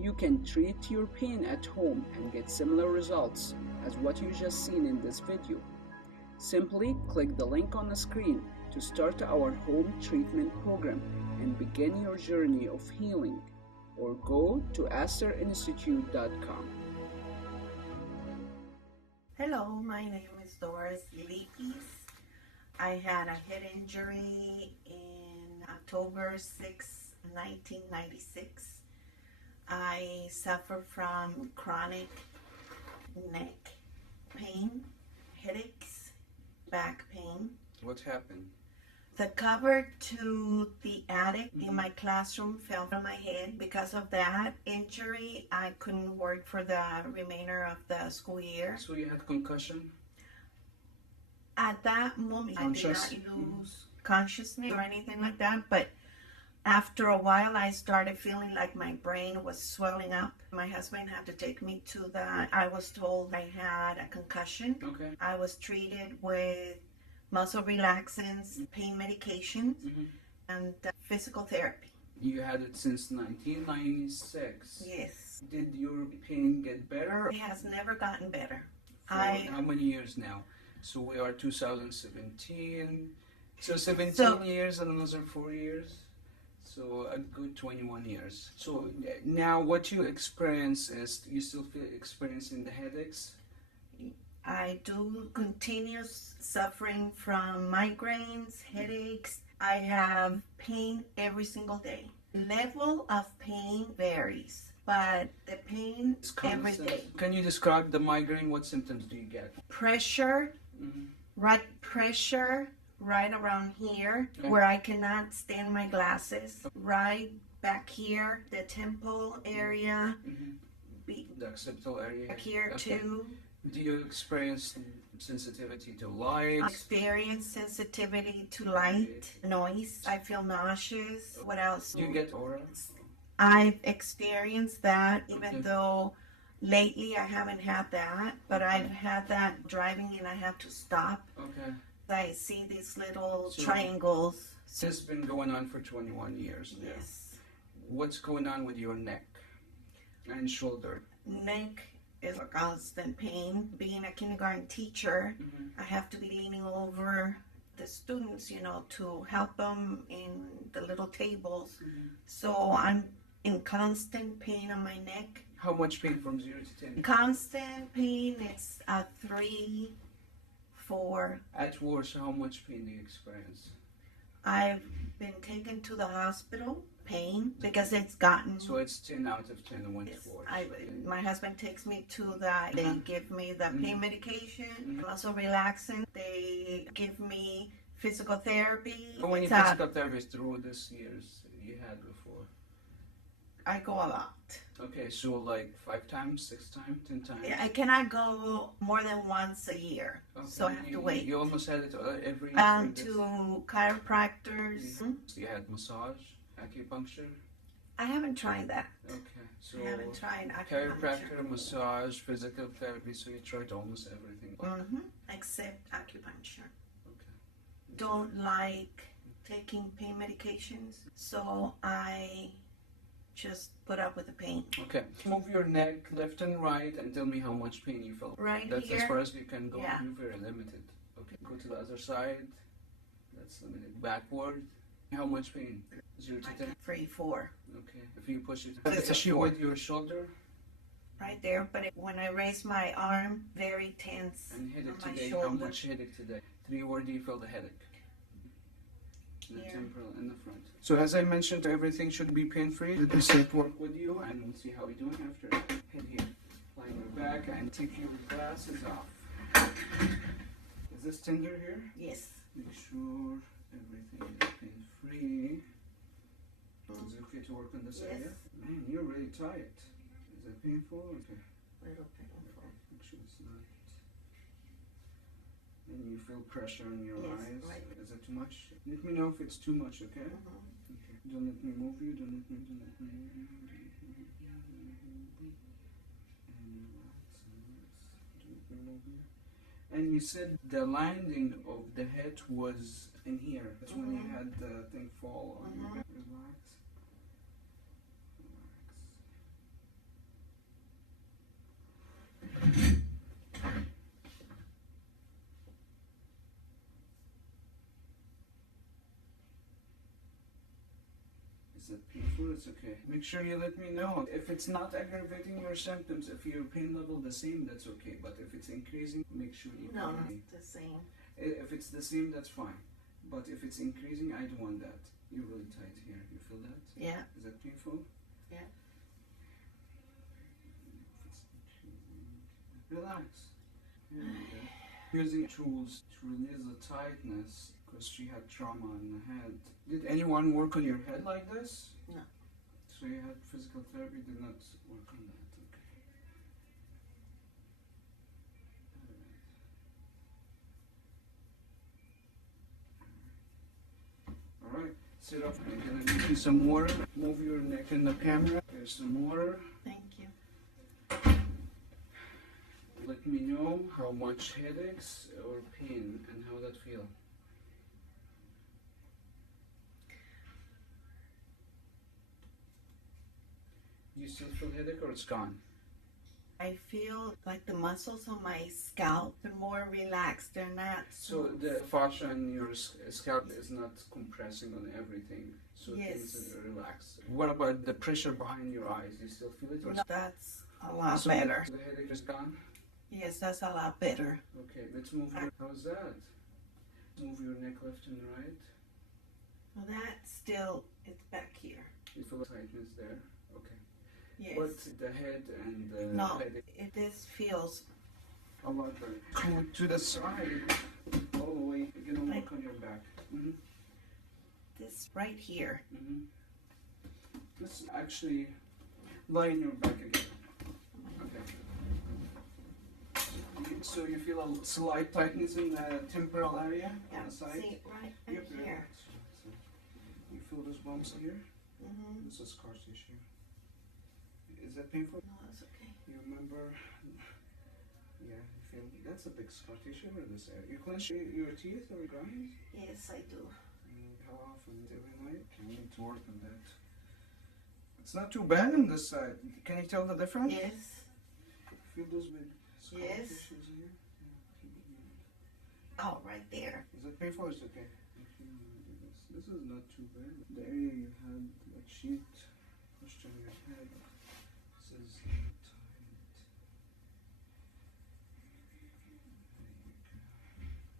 You can treat your pain at home and get similar results as what you just seen in this video. Simply click the link on the screen to start our home treatment program and begin your journey of healing, or go to astrinstitute.com. Hello, my name is Doris Lipis. I had a head injury in October 6, 1996. I suffer from chronic neck pain, headaches, back pain. What happened? The cover to the attic in my classroom fell from my head. Because of that injury, I couldn't work for the remainder of the school year. So you had concussion? At that moment, I did not lose consciousness or anything like that, but after a while, I started feeling like my brain was swelling up. My husband had to take me to I was told I had a concussion. Okay. I was treated with muscle relaxants, pain medications, and physical therapy. You had it since 1996. Yes. Did your pain get better? It has never gotten better. How many years now? So we are 2017. So 17 years and another 4 years. So a good 21 years. So now what you experience is, you still feel experiencing the headaches? I do continuous suffering from migraines, headaches. I have pain every single day. Level of pain varies, but the pain every day. Can you describe the migraine? What symptoms do you get? Pressure, pressure right around here, where I cannot stand my glasses. Right back here, the temple area, The occipital area. back here too. Do you experience sensitivity to light? I experience sensitivity to light, noise. I feel nauseous. What else? You get aura? I've experienced that, even though lately I haven't had that, but I've had that driving and I have to stop. Okay. I see these little triangles. This has been going on for 21 years now. Yes. What's going on with your neck and shoulder? Neck is a constant pain. Being a kindergarten teacher, I have to be leaning over the students, to help them in the little tables. So I'm in constant pain on my neck. How much pain from 0 to 10? Constant pain, it's a 3, 4. At worst, how much pain do you experience? I've been taken to the hospital, pain, because it's gotten... So it's 10 out of 10 and 1 to 4. My husband takes me to they give me the pain medication, muscle relaxant, they give me physical therapy. How many physical therapies through this years you had before? I go a lot. Okay, so like 5 times, 6 times, 10 times? I cannot go more than once a year, so I have to wait. You almost had it every to chiropractors. You had massage, acupuncture? I haven't tried that. Okay, so I haven't tried chiropractor, massage, physical therapy, so you tried almost everything. Except acupuncture. Okay. Don't like taking pain medications, so I just put up with the pain. Okay. Move your neck left and right and tell me how much pain you felt. Right That's here. As far as you can go. Yeah. You're very limited. Okay. Go to the other side. That's limited. Backward. How much pain? 0 to 10? 3, 4. Okay. If you push it. It's a issue 4. with your shoulder. Right there, but when I raise my arm, very tense. And headache on my today. shoulder. How much headache today? 3. Where do you feel the headache? The temporal in the front. So as I mentioned, everything should be pain-free. Let me start work with you and we'll see how you're doing after. Head here. Lie on your back and take your glasses off. Is this tender here? Yes. Make sure everything is pain-free. Is it okay to work on this area? Man, you're really tight. Is it painful? Okay. Little painful. Make sure it's not. And you feel pressure in your eyes. Right. Is it too much? Let me know if it's too much, okay? Okay. Don't let me move you. Don't let me move you. And relax. Don't let me move you. And you said the landing of the head was in here. That's when you had the thing fall on you. Relax. Relax. Is it painful? It's okay. Make sure you let me know. If it's not aggravating your symptoms, if your pain level the same, that's okay. But if it's increasing, make sure you No, call me. it's the same. If it's the same, that's fine. But if it's increasing, I don't want that. You're really tight here. You feel that? Yeah. Is that painful? Yeah. Relax. Using tools to release the tightness because she had trauma in the head. Did anyone work on your head like this? No. So you had physical therapy, did not work on that. Okay. Alright, sit up. I'm gonna give you some water. Move your neck in the camera. There's some water. Thank you. Let me know how much headaches or pain and how that feel. You still feel headache or it's gone? I feel like the muscles on my scalp are more relaxed. They're not So the fascia in your scalp is not compressing on everything, so Yes. things are relaxed. What about the pressure behind your eyes? You still feel it? Or No, that's a lot so better. The headache is gone? Yes, that's a lot better. Okay, let's move your, how's that? Move your neck left and right. Well, that still, it's back here. You feel tightness there? Okay. Yes. But the head and the No, headache it just feels a lot better. Go to the side, all the way. You're gonna work on your back. Mm-hmm. this right here. Mm-hmm. Let's actually lie in your back again. Okay. So you feel a slight tightness in the temporal area on the side? See, right Yep, here. yep. So you feel those bumps here? Mm-hmm. This is scar tissue. Is that painful? No, that's okay. You remember? Yeah, you feel that's a big scar tissue in this area. You clench your teeth or grind? Yes, I do. How often? Every night? You need to work on that. It's not too bad on this side. Can you tell the difference? Yes. Feel those big scar Yes. tissues here? Oh, right there. Is it painful or is it okay? This is not too bad. The area you had a sheet pushed on your head. This is tight.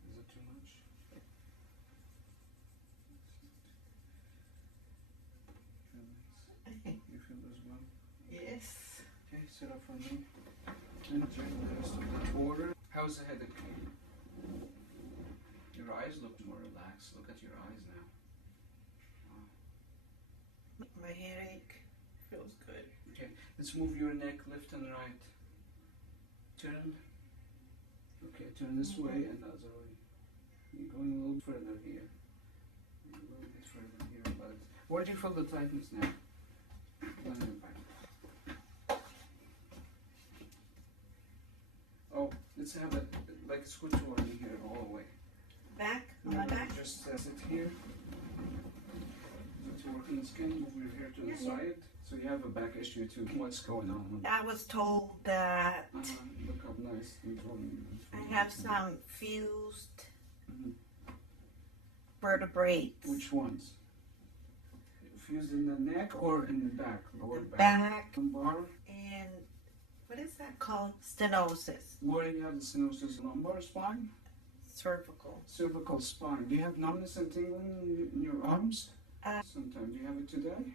Is it too much? You feel this one? Yes. Okay, sit up for me. And drink the rest of that water. How's the headache? Your eyes look more relaxed. Look at your eyes now. Wow. My headache feels good. Okay, let's move your neck left and right. Turn. Okay, turn this way and the other way. You're going a little further here. You're a little bit further here, but where do you feel the tightness now? Lie on your back. Oh, let's have it like squish over in here all the way. Back? On my back? Just sit here. To work on the skin, move your hair to the side. So you have a back issue too. What's going on? I was told that Look up nice. I have some fused Mhm. vertebrae. Which ones? Fused in the neck or in the back? Lower back. Back Lumbar. and what is that called? Stenosis. Where do you have the stenosis? Lumbar spine? Cervical. Cervical spine. Do you have numbness and tingling in your arms? Sometimes. Do you have it today?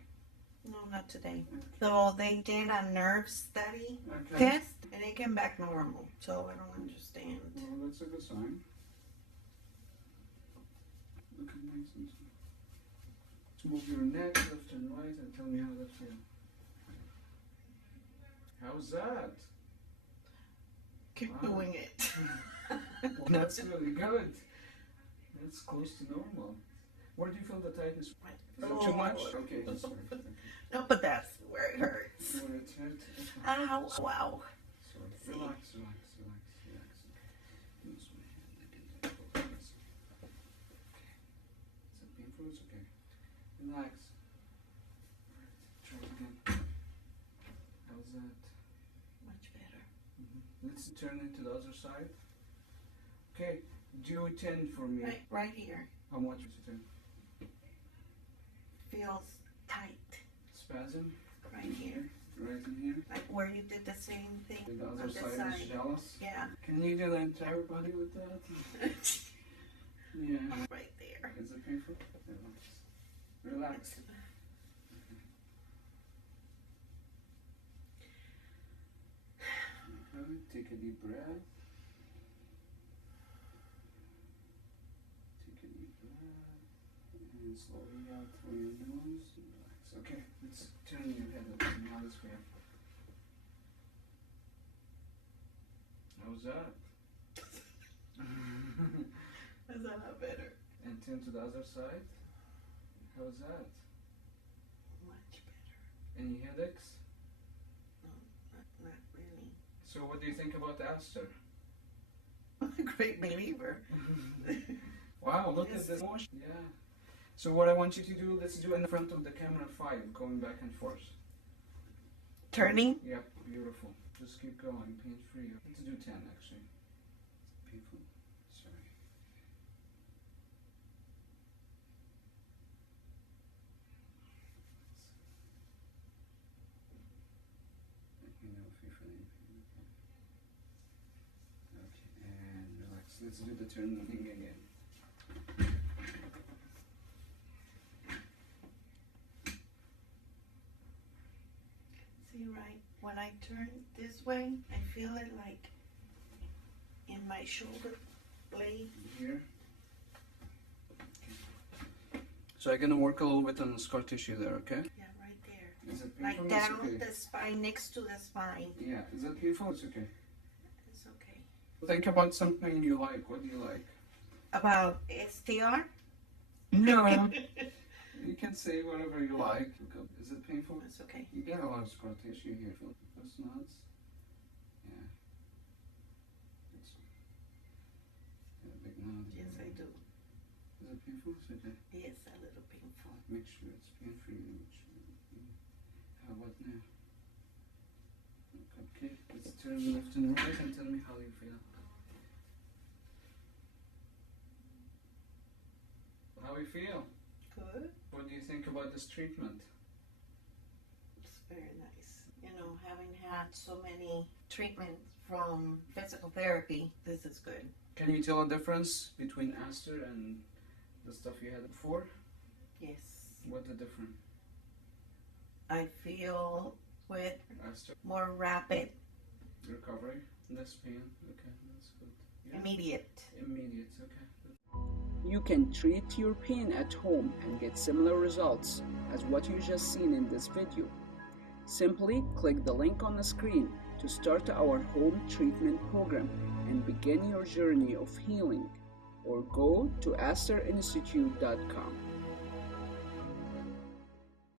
No, not today. So they did a nerve study Okay. test and it came back normal. So I don't understand. Well, that's a good sign. Look at nice and slow. Let's move your neck left and right and tell me how that feels. How's that? Keep Wow. doing it. Well, that's really good. That's close to normal. Where do you feel the tightness? Is it too much? Okay, sorry. No, but that's where it hurts. Where it's hurt? Ow. Wow. Sorry. Relax, relax, relax, relax. Use my hand again. Okay. Is it painful? It's okay. Relax. Alright, try it again. How's that? Much better. Let's turn it to the other side. Okay, do 10 for me. Right here. How much is it? Feels tight. spasm? Right here. Right in here? Like where you did the same thing The on other this side is jealous? Yeah. Can you do the entire body with that? Yeah. Right there. Is it painful? Relax. Okay. Take a deep breath. Take a deep breath. And slowly out through your nose. Relax. Okay, let's turn your head up now this way. How's that? Is that not better? And turn to the other side. How's that? Much better. Any headaches? No, not really. So what do you think about ASTR? I'm a great believer. Wow, look at this motion. Yeah. So what I want you to do, let's do in the front of the camera 5, going back and forth. Turning? Yep, beautiful. Just keep going, pain free. Let's do 10 actually. Painful. Sorry. Let me know if you feel any pain. Okay, and relax. Let's do the turning thing again. See, right, when I turn this way, I feel it like in my shoulder blade. Here. Okay. So I'm gonna work a little bit on the scar tissue there, okay? Yeah, right there. Is it painful? Like down the spine, next to the spine. Yeah, is that painful? It's okay. It's okay. Think about something you like. What do you like? About ASTR? No. You can say whatever you like. Is it painful? It's okay. You get a lot of scar tissue here. Feel those knots? Yeah. It's got a big knot. Yes, I do. Is it painful? It's okay. Yes, a little painful. Make sure it's pain free. Make sure. How about now? Okay, let's turn left and right and tell me how you feel. How you feel? Good. What do you think about this treatment? It's very nice. You know, having had so many treatments from physical therapy, this is good. Can you tell a difference between ASTR and the stuff you had before? Yes. What's the difference? I feel with ASTR more rapid, recovery, less pain. Okay, that's good. Yeah. immediate. Immediate. Okay. You can treat your pain at home and get similar results as what you just seen in this video. Simply click the link on the screen to start our home treatment program and begin your journey of healing, or go to asterinstitute.com.